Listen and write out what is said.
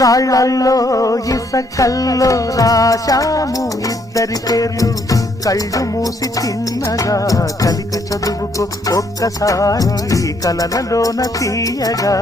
రాళ్ళల్లో ఇసకల్లో రాశాము ఇద్దరి పేర్లు, కళ్ళు మూసి తిన్నగా కలికి చదువుకు ఒక్కసారి కలలలోన తీయగా.